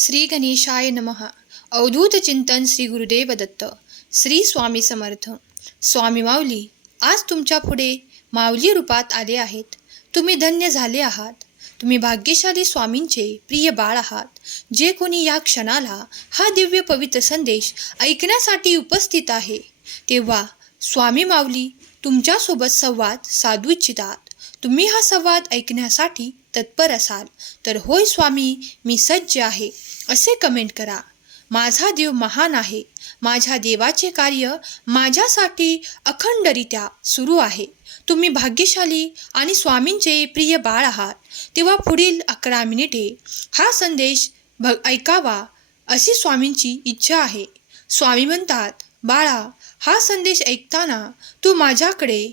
श्री गणेशाय नमः. अवधूत चिंतन श्री गुरुदेव दत्त श्री स्वामी समर्थ. स्वामी माऊली आज तुमच्यापुढे माऊली रूपात आले आहेत. तुम्ही धन्य झाले आहात. तुम्ही भाग्यशाली स्वामींचे प्रिय बाळ आहात. जे कोणी या क्षणाला हा दिव्य पवित्र संदेश ऐकण्यासाठी उपस्थित आहे तेव्हा स्वामी माऊली तुमच्यासोबत संवाद साधू इच्छितात. तुम्ही हा संवाद ऐकण्यासाठी तत्पर असाल तर होय स्वामी मी सज्ज आहे. असे कमेंट करा. माझा देव महान आहे. माझ्या देवाचे कार्य माझ्यासाठी अखंडरित्या सुरू आहे. तुम्ही भाग्यशाली आणि स्वामींचे प्रिय बाळ आहात. तेव्हा पुढील अकरा मिनिटे हा संदेश भ ऐकावा अशी स्वामींची इच्छा आहे. स्वामी म्हणतात बाळा हा संदेश ऐकताना तू माझ्याकडे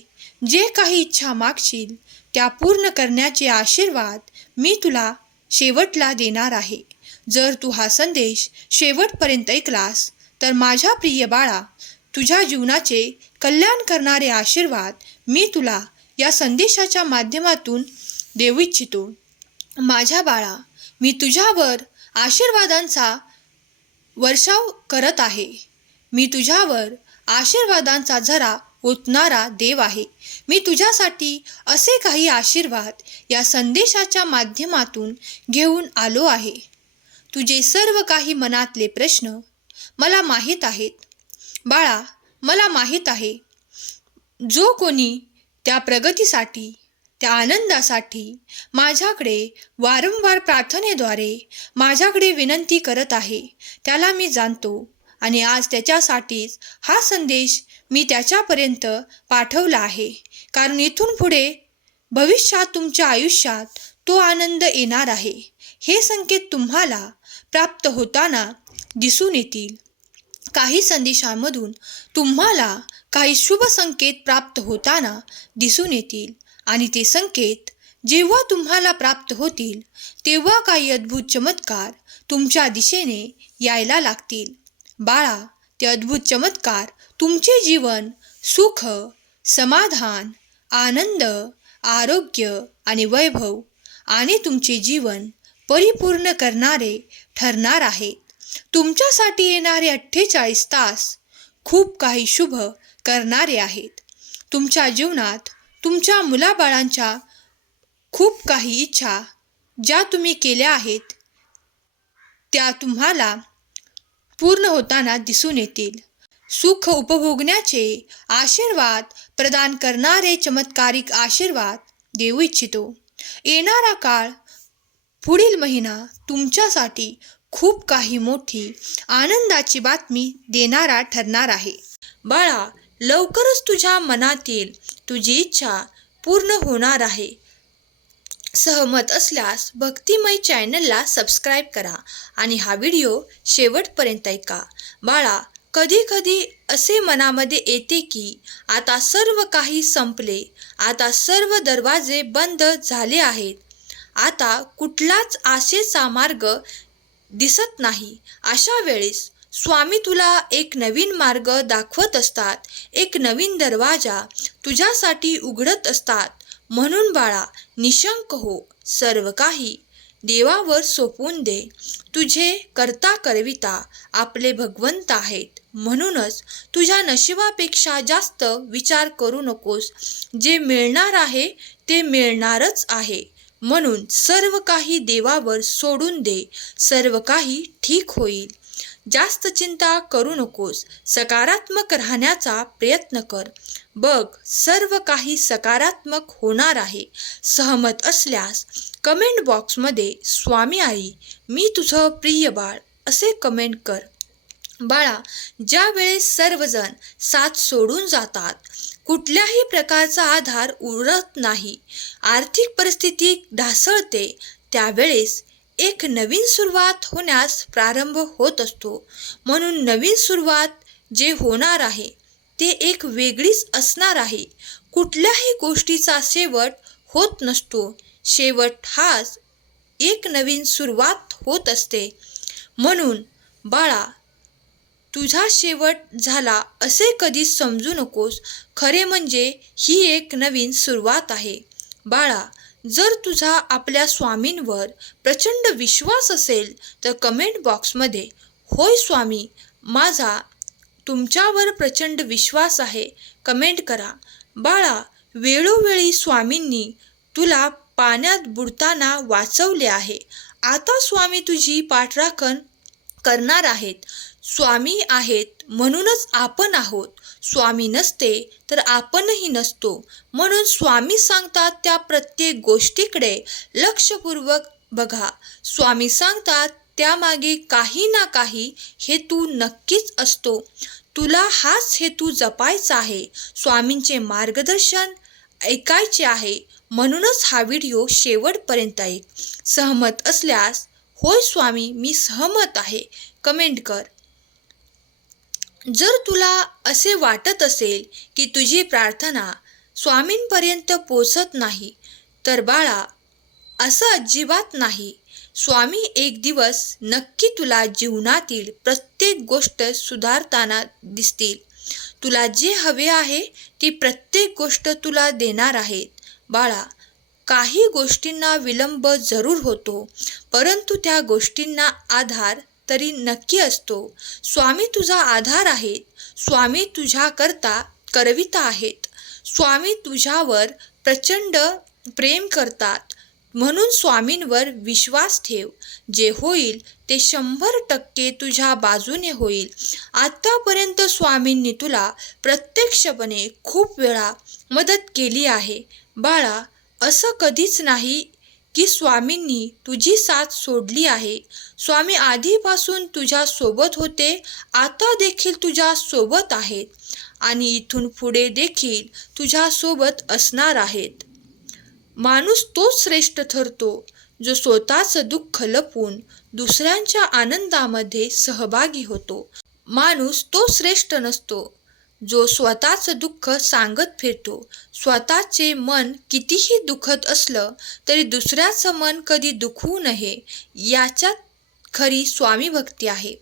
जे काही इच्छा मागशील त्या पूर्ण करण्याचे आशीर्वाद मी तुला शेवटला देणार आहे. जर तू हा संदेश शेवटपर्यंत ऐकलास तर माझ्या प्रिय बाळा तुझ्या जीवनाचे कल्याण करणारे आशीर्वाद मी तुला या संदेशाच्या माध्यमातून देऊ इच्छितो. माझ्या बाळा मी तुझ्यावर आशीर्वादांचा वर्षाव करत आहे. मी तुझ्यावर आशीर्वादांचा झरा ओतणारा देव आहे. मी तुझ्यासाठी असे काही आशीर्वाद या संदेशाच्या माध्यमातून घेऊन आलो आहे. तुझे सर्व काही मनातले प्रश्न मला माहीत आहेत. बाळा मला माहीत आहे. जो कोणी त्या प्रगतीसाठी त्या आनंदासाठी माझ्याकडे वारंवार प्रार्थनेद्वारे माझ्याकडे विनंती करत आहे त्याला मी जाणतो. आणि आज त्याच्यासाठीच हा संदेश मी त्याच्यापर्यंत पाठवला आहे. कारण इथून पुढे भविष्यात तुमच्या आयुष्यात तो आनंद येणार आहे. हे संकेत तुम्हाला प्राप्त होताना दिसून येतील. काही संदेशांमधून तुम्हाला काही शुभ संकेत प्राप्त होताना दिसून येतील. आणि ते संकेत जेव्हा तुम्हाला प्राप्त होतील तेव्हा काही अद्भुत चमत्कार तुमच्या दिशेने यायला लागतील. बाळा ते अद्भुत चमत्कार तुमचे जीवन सुख समाधान आनंद आरोग्य आणि वैभव आणि तुमचे जीवन परिपूर्ण करणारे ठरणार आहेत. तुमच्यासाठी येणारे अठ्ठेचाळीस तास खूप काही शुभ करणारे आहेत. तुमच्या जीवनात तुमच्या मुलाबाळांच्या खूप काही इच्छा ज्या तुम्ही केल्या आहेत त्या तुम्हाला पूर्ण होताना दिसून येतील. सुख उपभोगण्याचे आशीर्वाद प्रदान करणारे चमत्कारिक आशीर्वाद देऊ इच्छितो. येणारा काळ पुढील महिना तुमच्यासाठी खूप काही मोठी आनंदाची बातमी देणारा ठरणार आहे. बाळा लवकरच तुझ्या मनातील तुझी इच्छा पूर्ण होणार आहे. सहमत असल्यास भक्तिमय चॅनलला सबस्क्राईब करा आणि हा व्हिडिओ शेवटपर्यंत ऐका. बाळा कधी कधी असे मनामध्ये येते की आता सर्व काही संपले आता सर्व दरवाजे बंद झाले आहेत. आता कुठलाच आशेचा मार्ग दिसत नाही. अशा वेळेस स्वामी तुला एक नवीन मार्ग दाखवत असतात एक नवीन दरवाजा तुझ्यासाठी उघडत असतात. म्हणून बाळा निशंक हो सर्व काही देवावर सोपवून दे. तुझे करता करविता आपले भगवंत आहेत. म्हणूनच तुझ्या नशिबापेक्षा जास्त विचार करू नकोस. जे मिळणार आहे ते मिळणारच आहे. म्हणून सर्व काही देवावर सोडून दे. सर्व काही ठीक होईल. जास्त चिंता करू नकोस. सकारात्मक राहण्याचा प्रयत्न कर. बघ सर्व काही सकारात्मक होणार आहे. सहमत असल्यास कमेंट बॉक्समध्ये स्वामी आई मी तुझं प्रिय बाळ असे कमेंट कर. बाळा ज्या वेळेस सर्वजण साथ सोडून जातात कुठल्याही प्रकारचा आधार उरत नाही. आर्थिक परिस्थिती ढासळते त्यावेळेस एक नवीन सुरुवात होण्यास प्रारंभ होत असतो. म्हणून नवीन सुरुवात जे होणार आहे ते एक वेगळीच असणार आहे. कुठल्याही गोष्टीचा शेवट होत नसतो. शेवट हाच एक नवीन सुरुवात होत असते. म्हणून बाळा तुझा शेवट झाला असे कधीच समजू नकोस. खरे म्हणजे ही एक नवीन सुरुवात आहे. बाळा जर तुझा आपल्या स्वामींवर प्रचंड विश्वास असेल तर कमेंट बॉक्समध्ये होय स्वामी माझा तुमच्यावर प्रचंड विश्वास आहे कमेंट करा. बाळा वेळोवेळी स्वामींनी तुला पाण्यात बुडताना वाचवले आहे. आता स्वामी तुझी पाठराखण करणार आहेत. स्वामी आहेत म्हणूनच आपण आहोत. स्वामी नसते तर आपणही नसतो. म्हणून स्वामी सांगतात त्या प्रत्येक गोष्टीकडे लक्षपूर्वक बघा. स्वामी सांगतात त्यामागे काही ना काही हेतू नक्कीच असतो. तुला हाच हेतू जपायचा आहे. स्वामींचे मार्गदर्शन ऐकायचे आहे. म्हणूनच हा व्हिडिओ शेवटपर्यंत ऐक सहमत असल्यास होय स्वामी मी सहमत आहे. कमेंट कर. जर तुला असे वाटत असेल की तुझी प्रार्थना स्वामींपर्यंत पोचत नाही तर बाळा असं अजिबात नाही. स्वामी एक दिवस नक्की तुला जीवनातील प्रत्येक गोष्ट सुधारताना दिसतील. तुला जे हवे आहे ती प्रत्येक गोष्ट तुला देणार आहेत. बाळा काही गोष्टींना विलंब जरूर होतो परंतु त्या गोष्टींना आधार तरी नक्की असतो. स्वामी तुझा आधार आहेत. स्वामी तुझ्याकरता करविता आहेत. स्वामी तुझ्यावर प्रचंड प्रेम करतात. म्हणून स्वामींवर विश्वास ठेव. जे होईल ते शंभर टक्के तुझ्या बाजूने होईल. आत्तापर्यंत स्वामींनी तुला प्रत्यक्षपणे खूप वेळा मदत केली आहे. बाळा असं कधीच नाही की स्वामींनी तुझी साथ सोडली आहे. स्वामी आधीपासून तुझ्या सोबत होते आता देखील तुझ्या सोबत आहेत. आणि इथून पुढे देखील तुझ्या सोबत असणार आहेत. माणूस तोच श्रेष्ठ ठरतो जो स्वतःचं दुःख लपून दुसऱ्यांच्या आनंदामध्ये सहभागी होतो. माणूस तो श्रेष्ठ नसतो जो स्वतःचं दुःख सांगत फिरतो. स्वतःचे मन कितीही दुखत असलं तरी दुसऱ्याचं मन कधी दुखवू नये याच्यात खरी स्वामी भक्ती आहे.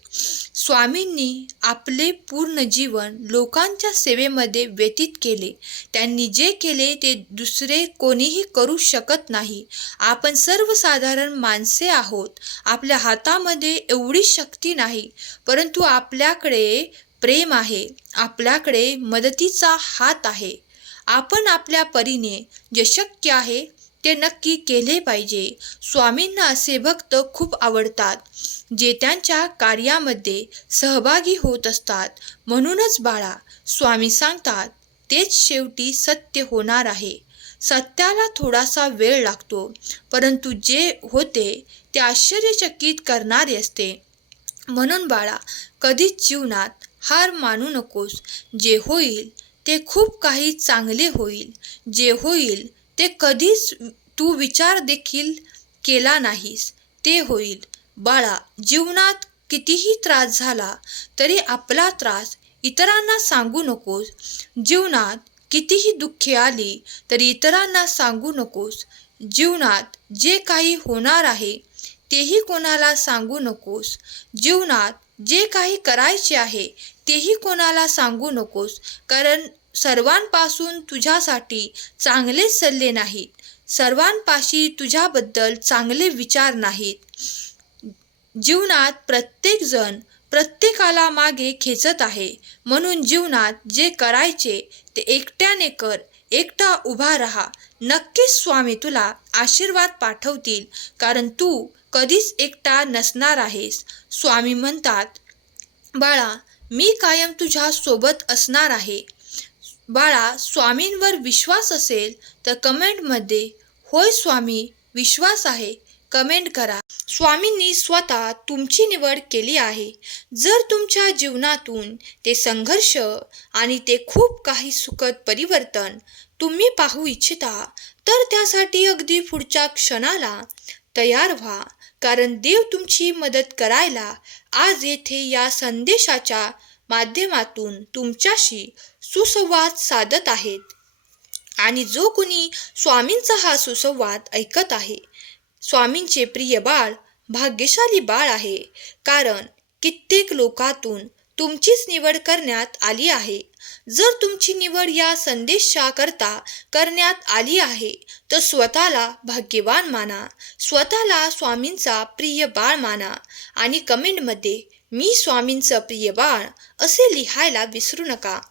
स्वामींनी आपले पूर्ण जीवन लोकांच्या सेवेमध्ये व्यतीत केले. त्यांनी जे केले ते दुसरे कोणीही करू शकत नाही. आपण सर्वसाधारण माणसे आहोत. आपल्या हातामध्ये एवढी शक्ती नाही. परंतु आपल्याकडे प्रेम आहे. आपल्याकडे मदतीचा हात आहे. आपण आपल्या परीने जे शक्य आहे ते नक्की केले पाहिजे. स्वामींना असे भक्त खूप आवडतात जे त्यांच्या कार्यामध्ये सहभागी होत असतात. म्हणूनच बाळा स्वामी सांगतात तेच शेवटी सत्य होणार आहे. सत्याला थोडासा वेळ लागतो परंतु जे होते ते आश्चर्यचकित करणारे असते. म्हणून बाळा कधीच जीवनात हार मानू नकोस. जे होईल ते खूप काही चांगले होईल. जे होईल ते कधीच तू विचार देखील केला नाहीस. ते होईल. बाळा जीवनात कितीही त्रास झाला तरी आपला त्रास इतरांना सांगू नकोस. जीवनात कितीही दुःखे आली तरी इतरांना सांगू नकोस. जीवनात जे काही होणार आहे तेही कोणाला सांगू नकोस. जीवनात जे काही करायचे आहे तेही कोणाला सांगू नकोस. कारण सर्वांपासून तुझ्यासाठी चांगले सल्ले नाहीत. सर्वांपाशी तुझ्याबद्दल चांगले विचार नाहीत. जीवनात प्रत्येकजण प्रत्येकाला मागे खेचत आहे. म्हणून जीवनात जे करायचे ते एकट्याने कर. एकटा उभा राहा. नक्कीच स्वामी तुला आशीर्वाद पाठवतील. कारण तू कधीच एकटा नसणार आहेस. स्वामी म्हणतात बाळा मी कायम तुझ्या सोबत असणार आहे. बाळा स्वामींवर विश्वास असेल तर कमेंटमध्ये होय स्वामी विश्वास आहे कमेंट करा. स्वामींनी स्वतः तुमची निवड केली आहे. जर तुमच्या जीवनातून ते संघर्ष आणि ते खूप काही सुखद परिवर्तन तुम्ही पाहू इच्छिता तर त्यासाठी अगदी पुढच्या क्षणाला तयार व्हा कारण देव तुमची मदत करायला आज येथे या संदेशाच्या माध्यमातून तुमच्याशी सुसंवाद साधत आहेत. आणि जो कुणी स्वामींचा हा सुसंवाद ऐकत आहे स्वामींचे प्रिय बाळ भाग्यशाली बाळ आहे. कारण कित्येक लोकातून तुमचीच निवड करण्यात आली आहे. जर तुमची निवड या संदेशाकरता करण्यात आली आहे तर स्वतःला भाग्यवान माना. स्वतःला स्वामींचा प्रिय बाळ माना. आणि कमेंटमध्ये मी स्वामींचं प्रिय बाळ असे लिहायला विसरू नका.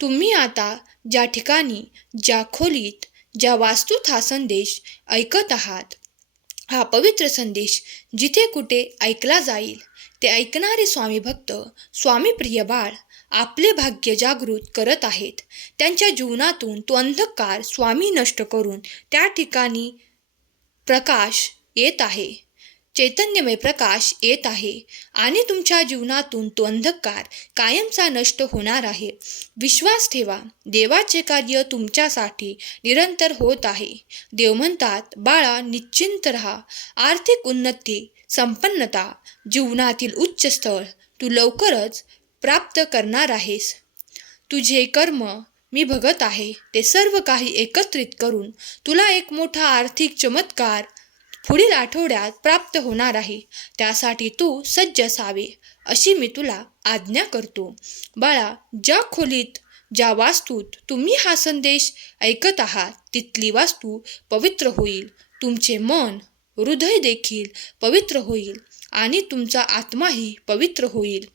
तुम्ही आता ज्या ठिकाणी ज्या खोलीत ज्या वास्तूत हा संदेश ऐकत आहात हा पवित्र संदेश जिथे कुठे ऐकला जाईल ते ऐकणारे स्वामी भक्त स्वामी प्रिय बाळ आपले भाग्य जागृत करत आहेत. त्यांच्या जीवनातून तो अंधकार स्वामी नष्ट करून त्या ठिकाणी प्रकाश येत आहे. चैतन्यमय प्रकाश येत आहे आणि तुमच्या जीवनातून तो अंधकार कायमचा नष्ट होणार आहे. विश्वास ठेवा देवाचे कार्य तुमच्यासाठी निरंतर होत आहे. देव म्हणतात बाळा निश्चिंत राहा. आर्थिक उन्नती संपन्नता जीवनातील उच्च स्थळ तू लवकरच प्राप्त करणार आहेस. तुझे कर्म मी बघत आहे ते सर्व काही एकत्रित करून तुला एक मोठा आर्थिक चमत्कार पुढील आठवड्यात प्राप्त होणार आहे. त्यासाठी तू सज्ज असावे अशी मी तुला आज्ञा करतो. बाळा ज्या खोलीत ज्या वास्तूत तुम्ही हा संदेश ऐकत आहात तिथली वास्तू पवित्र होईल. तुमचे मन हृदय देखील पवित्र होईल आणि तुमचा आत्माही पवित्र होईल.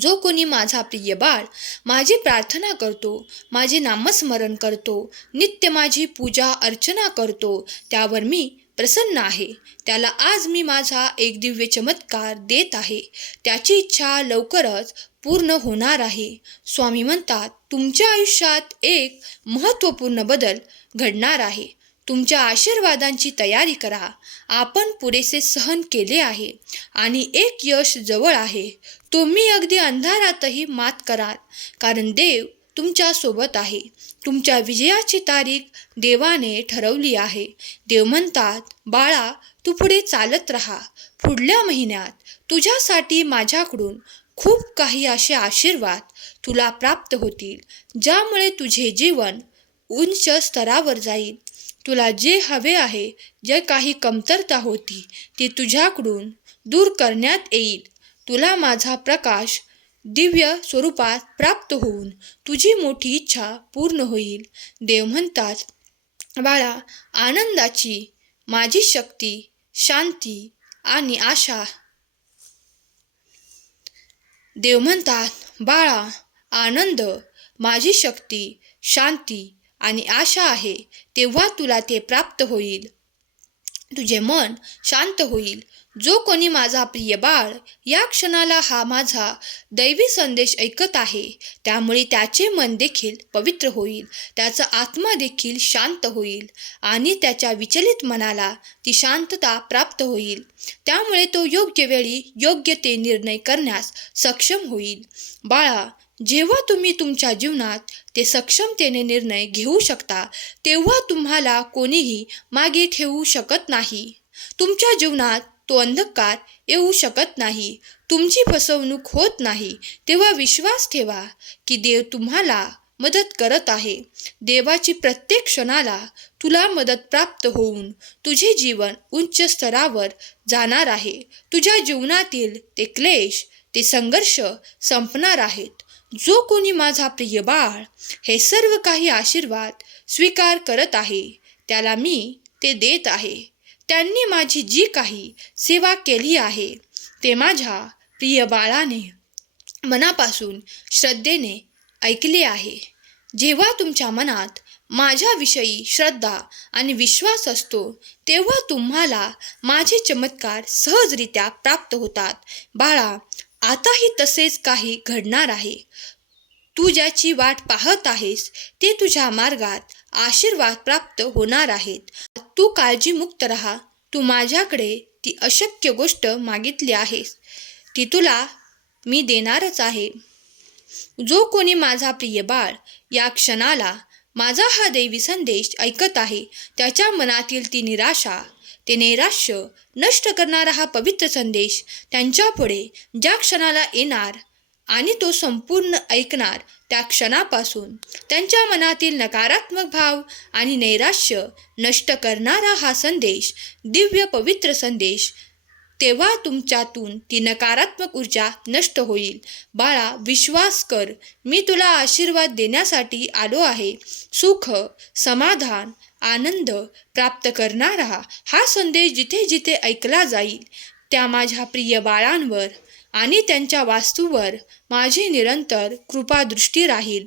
जो कोणी माझा प्रिय बाळ माझी प्रार्थना करतो माझे नामस्मरण करतो नित्य माझी पूजा अर्चना करतो त्यावर मी प्रसन्न आहे. त्याला आज मी माझा एक दिव्य चमत्कार देत आहे. त्याची इच्छा लवकरच पूर्ण होणार आहे. स्वामी म्हणतात तुमच्या आयुष्यात एक महत्त्वपूर्ण बदल घडणार आहे. तुमच्या आशीर्वादांची तयारी करा. आपण पुरेसे सहन केले आहे आणि एक यश जवळ आहे. तुम्ही अगदी अंधारातही मात कराल कारण देव तुमच्यासोबत आहे. तुमच्या विजयाची तारीख देवाने ठरवली आहे. देव म्हणतात बाळा तू पुढे चालत राहा. पुढल्या महिन्यात तुझ्यासाठी माझ्याकडून खूप काही असे आशीर्वाद तुला प्राप्त होतील ज्यामुळे तुझे जीवन उंच स्तरावर जाईल. तुला जे हवे आहे जे काही कमतरता होती ती तुझ्याकडून दूर करण्यात येईल. तुला माझा प्रकाश दिव्य स्वरूपात प्राप्त होऊन तुझी मोठी इच्छा पूर्ण होईल. देव म्हणतात बाळा आनंदाची माझी शक्ती शांती आणि आशा. देव म्हणतात बाळा आनंद माझी शक्ती शांती आणि आशा आहे तेव्हा तुला ते प्राप्त होईल. तुझे मन शांत होईल जो कोणी माझा प्रिय बाळ या क्षणाला हा माझा दैवी संदेश ऐकत आहे. त्यामुळे त्याचे मन देखील पवित्र होईल. त्याचा आत्मा देखील शांत होईल आणि त्याच्या विचलित मनाला ती शांतता प्राप्त होईल. त्यामुळे तो योग्य वेळी योग्य ते निर्णय करण्यास सक्षम होईल. बाळा जेव्हा तुम्ही तुमच्या जीवनात ते सक्षमतेने निर्णय घेऊ शकता तेव्हा तुम्हाला कोणीही मागे ठेवू शकत नाही. तुमच्या जीवनात तो अंधकार येऊ शकत नाही. तुमची फसवणूक होत नाही. तेव्हा विश्वास ठेवा की देव तुम्हाला मदत करत आहे. देवाची प्रत्येक क्षणाला तुला मदत प्राप्त होऊन तुझे जीवन उच्च स्तरावर जाणार आहे. तुझ्या जीवनातील ते क्लेश ते संघर्ष संपणार आहेत. जो कोणी माझा प्रिय बाळ हे सर्व काही आशीर्वाद स्वीकार करत आहे त्याला मी ते देत आहे. त्यांनी माझी जी काही सेवा केली आहे ते माझ्या प्रिय बाळाने मनापासून श्रद्धेने ऐकले आहे. जेव्हा तुमच्या मनात माझ्याविषयी श्रद्धा आणि विश्वास असतो तेव्हा तुम्हाला माझे चमत्कार सहजरित्या प्राप्त होतात. बाळा आताही तसेच काही घडणार आहे. तू ज्याची वाट पाहत आहेस ते तुझ्या मार्गात आशीर्वाद प्राप्त होणार आहेत. तू काळजीमुक्त राहा. तू माझ्याकडे ती अशक्य गोष्ट मागितली आहेस. ती तुला मी देणारच आहे. जो कोणी माझा प्रिय बाळ या क्षणाला माझा हा दैवी संदेश ऐकत आहे त्याच्या मनातील ती निराशा ते नैराश्य नष्ट करणारा हा पवित्र संदेश त्यांच्यापुढे ज्या क्षणाला येणार आणि तो संपूर्ण ऐकणार त्या क्षणापासून त्यांच्या मनातील नकारात्मक भाव आणि नैराश्य नष्ट करणारा हा संदेश दिव्य पवित्र संदेश. तेव्हा तुमच्यातून ती नकारात्मक ऊर्जा नष्ट होईल. बाळा विश्वास कर. मी तुला आशीर्वाद देण्यासाठी आलो आहे. सुख समाधान आनंद प्राप्त करणारा हा संदेश जिथे जिथे ऐकला जाईल त्या माझ्या प्रिय बाळांवर आणि त्यांच्या वास्तूवर माझी निरंतर कृपादृष्टी राहील.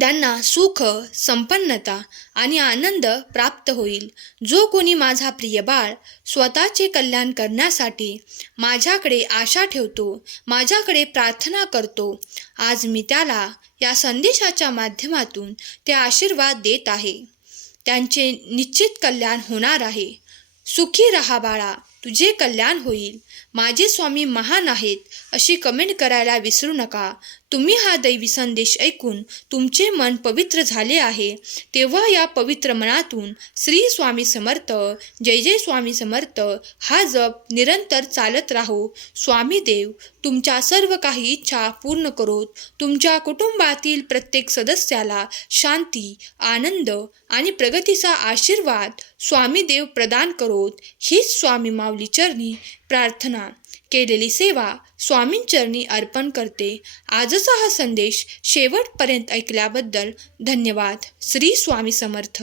त्यांना सुख संपन्नता आणि आनंद प्राप्त होईल. जो कोणी माझा प्रिय बाळ स्वतःचे कल्याण करण्यासाठी माझ्याकडे आशा ठेवतो माझ्याकडे प्रार्थना करतो आज मी त्याला या संदेशाच्या माध्यमातून ते आशीर्वाद देत आहे. त्यांचे निश्चित कल्याण होणार आहे. सुखी रहा बाळा तुझे कल्याण होईल. माझे स्वामी महान आहेत अशी कमेंट करायला विसरू नका. तुम्ही हा दैवी संदेश ऐकून तुमचे मन पवित्र झाले आहे. तेव्हा या पवित्र मनातून श्री स्वामी समर्थ जय जय स्वामी समर्थ हा जप निरंतर चालत राहो. स्वामी देव तुमच्या सर्व काही इच्छा पूर्ण करोत. तुमच्या कुटुंबातील प्रत्येक सदस्याला शांती आनंद आणि प्रगतीचा आशीर्वाद स्वामीदेव प्रदान करोत हीच स्वामी माऊली चरणी प्रार्थना. केलेली सेवा स्वामींचरणी अर्पण करते. आजचा हा संदेश शेवटपर्यंत ऐकल्याबद्दल धन्यवाद. श्री स्वामी समर्थ.